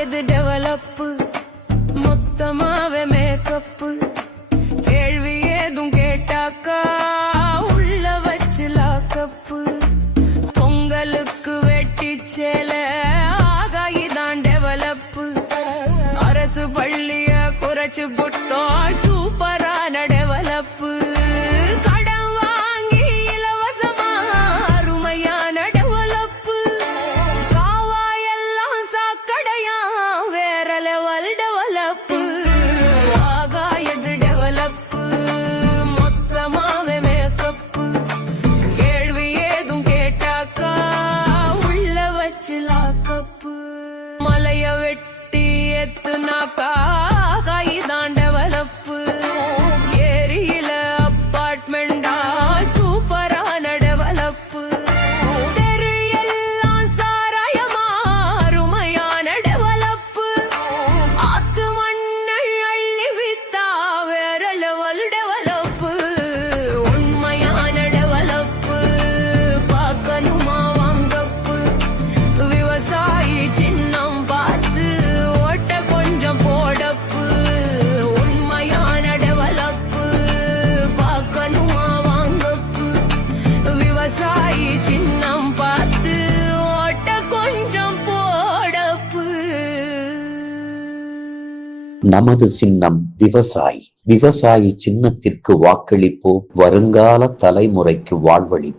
எது டெவலப்பு மொத்தமாவே மேக்கப்பு கேள்வி ஏதும் கேட்டாக்கா உள்ள வச்சு லாக்கப்பு பொங்கலுக்கு வெட்டி சேல ஆகாயிதான் டெவலப்பு அரசு பள்ளிய குறைச்சு புட்டோம் சூப்பரான டெவலப்பு மலைய வெட்டி எத்துனாக்கா கைதான் டெவலப்பு ஏரியில அப்பார்ட்மெண்டா சூப்பரான டெவலப்பு தெரு எல்லாம் சாராயமா அருமையான டெவலப்பு ஆத்து மண்ணை அள்ளி வித்தா வேற லெவல் டெவலப்பு உண்மையான டெவலப்பு பார்க்கணுமா வாங்கப்பு விவசாயி சின்னம் பார்த்து ஓட்ட கொஞ்சம் போடப்பு உண்மையான டெவலப்பு பார்க்கணுமா வாங்கப்பு விவசாயி சின்னம் பார்த்து ஓட்ட கொஞ்சம் போடப்பு. நமது சின்னம் விவசாயி. விவசாயி சின்னத்திற்கு வாக்களிப்போம், வருங்கால தலைமுறைக்கு வாழ்வளிப்போம்.